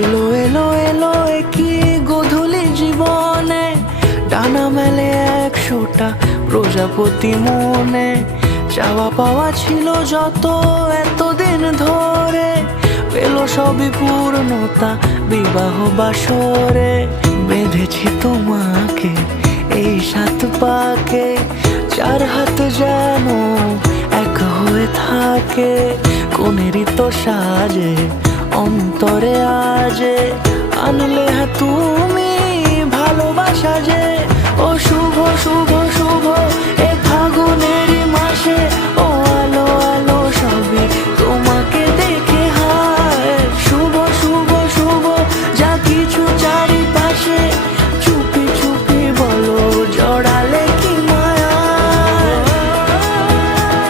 এলো এলো এলো কি গোধূলি জীবনে, ডানা মেলে 100টা প্রজাপতি মনে। চাওয়া পাওয়া ছিল যত এতদিন ধরে, পেল সবই পূর্ণতা বিবাহ বাসরে। বেঁধেছি তোমাকে এই 7 পাকে, 4 হাত যেন এক হয়ে থাকে। কোনেরই তো সাজে অন্তরে আজে, আনলে তুমি ভালোবাসা যে। ও শুভ শুভ শুভ এ